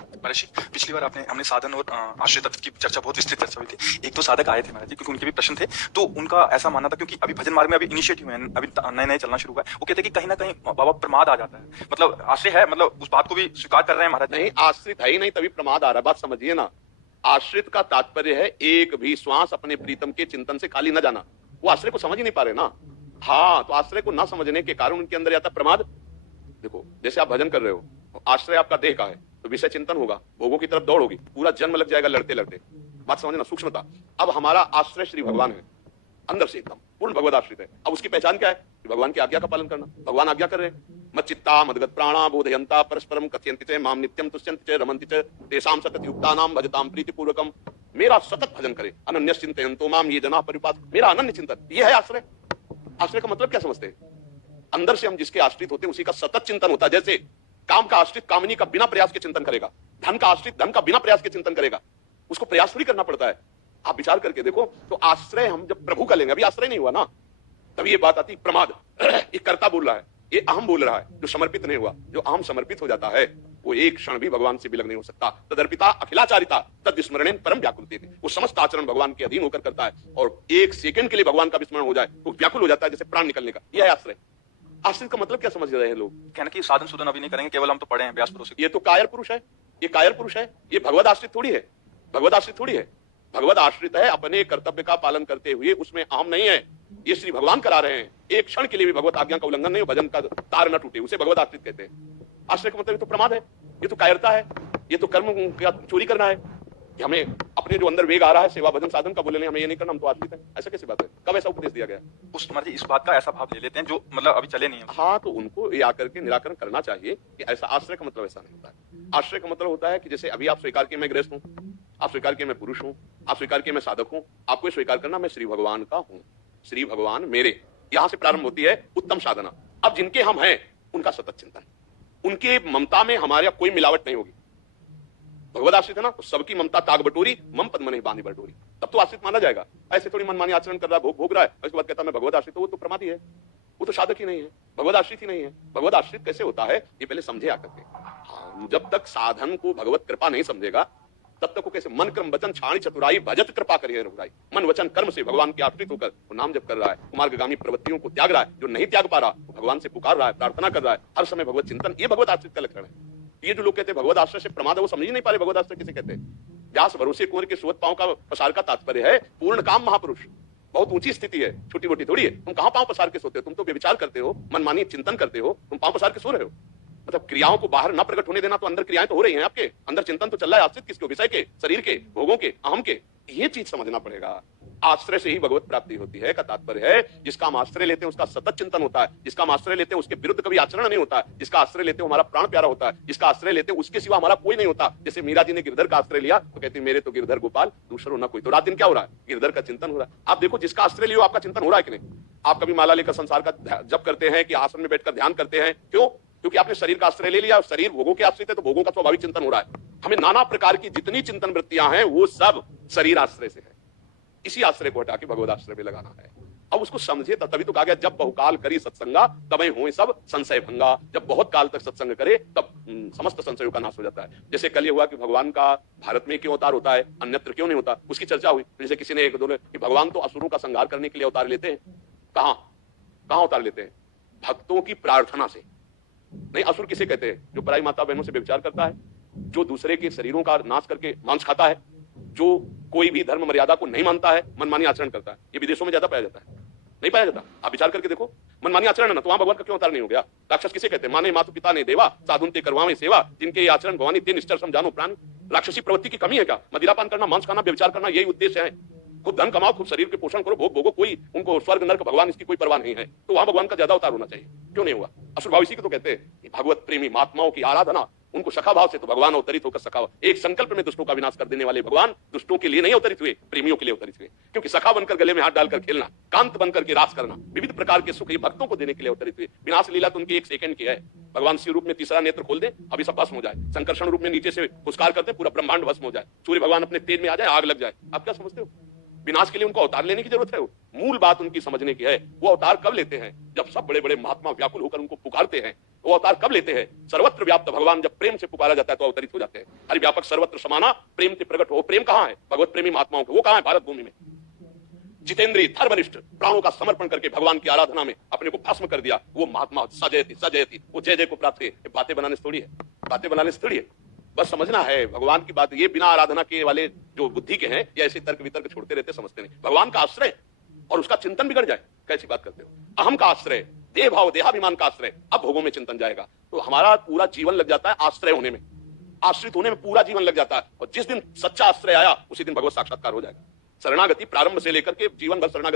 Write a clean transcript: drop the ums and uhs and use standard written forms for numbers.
महर्षि, पिछली बार आपने हमने साधन और आश्रय तत्व की चर्चा, बहुत विस्तृत चर्चा हुई थी। एक दो साधक आए थे महाराज जी, क्योंकि उनके भी प्रश्न थे। तो उनका ऐसा मानना था, क्योंकि अभी भजन मार्ग में अभी इनिशिएटिव है, अभी नए नए चलना शुरू हुआ है। वो कहते हैं कि कहीं ना कहीं बाबा प्रमाद आ जाता है, मतलब आश्रय है, मतलब उस बात को भी स्वीकार कर रहे हैं महाराज। नहीं, आश्रित है ही नहीं, तभी प्रमाद आ रहा है। बात समझिए ना, आश्रित का तात्पर्य है एक भी श्वास अपने प्रीतम के चिंतन से खाली न जाना। वो आश्रय को समझ ही नहीं पा रहे ना। हाँ, तो आश्रय को ना समझने के कारण उनके अंदर आता प्रमाद। देखो, जैसे आप भजन कर रहे हो, आश्रय आपका देह का है, तो विषय चिंतन होगा, भोगों की तरफ दौड़ होगी, पूरा जन्म लग जाएगा लड़ते लड़ते। बात समझना, सूक्ष्मता। अब हमारा आश्रय श्री भगवान है, अंदर से एकदम पूर्ण भगवत आश्रित है। अब उसकी पहचान क्या है? भगवान की आज्ञा का पालन करना। भगवान आज्ञा कर रहे हैं, मच्चित्ता मदगत प्राणा बोधयंता परस्परम कथयन्ति च माम नित्यम तुष्यन्ति च रमन्ति च तेषां सतत युक्तानां भजतां प्रीतिपूर्वकम। मेरा सतत भजन करे, अनन्य चिंतयन्तो माम ये जना परिपात। मेरा अनन्य चिंतन, ये है आश्रय। आश्रय का मतलब क्या समझते हैं? अंदर से हम जिसके आश्रित होते हैं उसी का सतत चिंतन होता है। जैसे काम का आश्रित कामनी का बिना प्रयास के चिंतन करेगा, धन का आश्रित धन का बिना प्रयास के चिंतन करेगा। उसको प्रयास थोड़ी करना पड़ता है। आप विचार करके देखो, तो आश्रय हम जब प्रभु का लेंगे, अभी आश्रय नहीं हुआ ना, तभी ये बात आती प्रमाद। ये कर्ता बोल रहा है, ये अहम बोल रहा है, जो समर्पित नहीं हुआ। जो अहम समर्पित हो जाता है वो एक क्षण भी भगवान से विलग नहीं हो सकता। तदर्पिता अखिलाचारिता तद विस्मरणेन परम व्याकुलते। वो समस्त आचरण भगवान के अधीन होकर करता है, और एक सेकंड के लिए भगवान का विस्मरण हो जाए तो व्याकुल हो जाता है, जैसे प्राण निकलने का। यह है आश्रय। आश्रित का मतलब क्या समझ रहे हैं लोग? कहना कि साधन सुधन अभी नहीं करेंगे, केवल हम तो पढ़े हैं व्यास पुरुष। ये तो कायर पुरुष है, ये कायर पुरुष है, ये भगवत आश्रित थोड़ी है। भगवत आश्रित थोड़ी है। भगवत आश्रित है अपने कर्तव्य का पालन करते हुए, उसमें अहम नहीं है। ये श्री भगवान करा रहे हैं, एक क्षण के लिए भी भगवत आज्ञा का उल्लंघन नहीं हो, भजन का तार न टूटे, उसे भगवत आश्रित कहते हैं। आश्रय का मतलब ये तो प्रमाद है, ये तो कायरता है, ये तो कर्म का चोरी करना है कि हमें अपने जो अंदर वेग आ रहा है सेवा भजन साधन का, बोले नहीं हमें ये नहीं करना, हम तो आश्रित हैं। ऐसा कैसी बात है? कब ऐसा उपदेश दिया गया? उस महाराज इस बात का ऐसा भाव ले लेते हैं जो मतलब अभी चले नहीं है। हाँ, तो उनको ये आकर के निराकरण करना चाहिए कि ऐसा आश्रय का मतलब ऐसा नहीं होता है। आश्रय का मतलब होता है कि जैसे अभी आप स्वीकार किए मैं गृहस्थ हूं, आप स्वीकार किए मैं पुरुष हूं, आप स्वीकार किए मैं साधक हूं, आपको ये स्वीकार करना मैं श्री भगवान का हूं, श्री भगवान मेरे। यहां से प्रारंभ होती है उत्तम साधना। अब जिनके हम हैं उनका सतत चिंतन, उनके ममता में हमारे कोई मिलावट नहीं होगी। भगवत आश्रित है ना, तो सबकी ममता ताग बटोरी, मम पद्म नहीं बांधी बटोरी, तब तो आश्रित माना जाएगा। ऐसे थोड़ी मनमानी आचरण कर रहा है, भोग रहा है, उसके बाद कहता मैं भगवत आश्रित हूं, वो तो प्रमादी है, वो तो साधक ही नहीं है, भगवत आश्रित ही नहीं है। भगवत आश्रित कैसे होता है ये पहले समझे आकर के। हाँ, जब तक साधन को भगवत कृपा नहीं समझेगा तब तक वो कैसे मन क्रम वचन छाणी चतुराई भजत कृपा करिए रघुराई। मन वचन कर्म से भगवान के आश्रित होकर वो नाम जप कर रहा है, मार्गगामी प्रवृत्तियों को त्याग रहा है। जो नहीं त्याग पा रहा वो भगवान से पुकार रहा है, प्रार्थना कर रहा है, हर समय भगवत चिंतन, ये भगवत आश्रित का लक्षण है। ये जो लोग कहते हैं भगवत आश्रय से प्रमाद है, वो समझ ही नहीं पा रहे भगवत आश्रय किसे कहते हैं। व्यास भरोसे कुंवर के सुवत पांव का पसार का तात्पर्य है पूर्ण काम महापुरुष। बहुत ऊंची स्थिति है, छोटी मोटी थोड़ी है। तुम कहां पांव पसार के सोते हो? तुम तो व्यभिचार करते हो, मनमानी चिंतन करते हो, तुम पांव पसार के सो रहे हो। मतलब क्रियाओं को बाहर ना प्रकट होने देना, तो अंदर क्रियाएं तो हो रही हैं, आपके अंदर चिंतन तो चल रहा है। आश्रित किसके? विषय के, शरीर के, भोगों के, अहम के। ये चीज समझना पड़ेगा। आश्रय से ही भगवत प्राप्ति होती है का तात्पर्य है जिसका हम आश्रय लेते हैं उसका सतत चिंतन होता है, जिसका हम आश्रय लेते हैं उसके विरुद्ध कभी आचरण नहीं होता है, जिसका आश्रय लेते हैं हमारा प्राण प्यारा होता है, जिसका आश्रय लेते हैं उसके सिवा हमारा कोई नहीं होता। जैसे मीरा जी ने गिरधर का आश्रय लिया तो कहती मेरे तो गिरधर गोपाल दूसरो ना कोई। तो रात दिन क्या हो रहा है? गिरधर का चिंतन हो रहा है। आप देखो, जिसका आश्रय लियो आपका चिंतन हो रहा है कि नहीं? आप कभी माला लेकर संसार का जप करते हैं कि आसन में बैठकर ध्यान करते हैं? क्यों? क्योंकि आपने शरीर का आश्रय ले लिया, शरीर भोगों के आश्रित है, तो भोगों का स्वाभाविक चिंतन हो रहा है। हमें नाना प्रकार की जितनी चिंतन वृत्तियां हैं वो सब शरीर आश्रय से है। इसी आश्रय को हटा के भगवत आश्रय में लगाना है। अब उसको समझे, तभी तो कहा गया जब बहुकाल करी सत्संगा तब होए सब संशय भंगा। जब बहुत काल तक सत्संग करे तब समस्त संशयों का नाश हो जाता है। जैसे कल ये हुआ कि भगवान का भारत में क्यों अवतार होता है, अन्यत्र क्यों नहीं होता, उसकी चर्चा हुई। जैसे किसी ने एक दो कि भगवान तो असुरों का संहार करने के लिए अवतार लेते हैं। कहां कहां अवतार लेते हैं? भक्तों की प्रार्थना से। नहीं, असुर किसे कहते हैं? जो पराई माता बहनों से व्यभिचार करता है, जो दूसरे के शरीरों का नाश करके मांस खाता है, जो कोई भी धर्म मर्यादा को नहीं मानता है, मनमानी आचरण करता है। ये विदेशों में ज्यादा पाया जाता है, नहीं पाया जाता। आप विचार करके देखो, मनमानी आचरण है ना, तो वहां भगवान का क्यों अवतार नहीं हो गया? राक्षस किसे कहते हैं? माने मातु पिता ने देवा साधुन ते करवावे सेवा, जिनके ये आचरण भवानी ते निष्ठर समझानो प्राण। राक्षसी प्रवृत्ति की कमी है क्या? मदिरापान करना, मांस खाना, व्यभिचार करना, यही उद्देश्य है। खूब धन कमाओ, खूब शरीर के पोषण करो, भोग भोगो, कोई उनको स्वर्ग नरक भगवान इसकी कोई परवाह नहीं है। तो वहां भगवान का ज्यादा अवतार होना चाहिए, क्यों नहीं हुआ? असुर भाव इसी को तो कहते हैं भगवत प्रेमी महात्माओं की आराधना, उनको सखा भाव से तो भगवान अवतरित होकर सखा एक संकल्प में दुष्टों का विनाश कर देने वाले भगवान दुष्टों के लिए नहीं अवतरित हुए, प्रेमियों के लिए अवतरित हुए। क्योंकि सखा बनकर गले में हाथ डालकर खेलना, कांत बनकर के रास करना, विविध प्रकार के सुख ये भक्तों को देने के लिए अवतरित हुए। विनाश लीला तो उनकी एक सेकंड की है। भगवान शिव रूप में तीसरा नेत्र खोल दे, अभी सब भस्म हो जाए। संकर्षण रूप में नीचे से पुरस्कार करते, पूरा ब्रह्मांड भस्म हो जाए। सूर्य भगवान अपने तेज में आ जाए, आग लग जाए। आप क्या समझते हो? विनाश के लिए उनको अवतार लेने की जरूरत है। मूल बात उनकी समझने की है, वो अवतार कब लेते हैं? जब सब बड़े बड़े महात्मा व्याकुल होकर उनको पुकारते हैं। वो अवतार कब लेते हैं? सर्वत्र व्याप्त भगवान जब प्रेम से पुकारा जाता है तो अवतरित हो जाते हैं। हरि व्यापक सर्वत्र समाना प्रेम से प्रकट हो। प्रेम कहाँ है? भगवत प्रेमी महात्माओं के, वो कहाँ है? भारत भूमि में। जितेंद्रीय धर्मनिष्ठ प्राणों का समर्पण करके भगवान की आराधना में अपने को भस्म कर दिया, वो महात्मा सजयती सजयती, वो जय जय को प्राप्त है। बातें बनाने से थोड़ी है, बातें बनाने से थोड़ी है। बस समझना है भगवान की बात। ये बिना आराधना के वाले जो बुद्धि के हैं, या ऐसे तर्क वितर्क छोड़ते रहते, समझते नहीं। भगवान का आश्रय और उसका चिंतन बिगड़ जाए, कैसी बात करते हो? अहम का आश्रय, देह भाव देहाभिमान का आश्रय, अब भोगों में चिंतन जाएगा। तो हमारा पूरा जीवन लग जाता है आश्रय होने में, आश्रित होने में पूरा जीवन लग जाता है। और जिस दिन सच्चा आश्रय आया उसी दिन भगवत साक्षात्कार हो जाएगा। शरणागति प्रारंभ से लेकर के जीवन भर शरणागति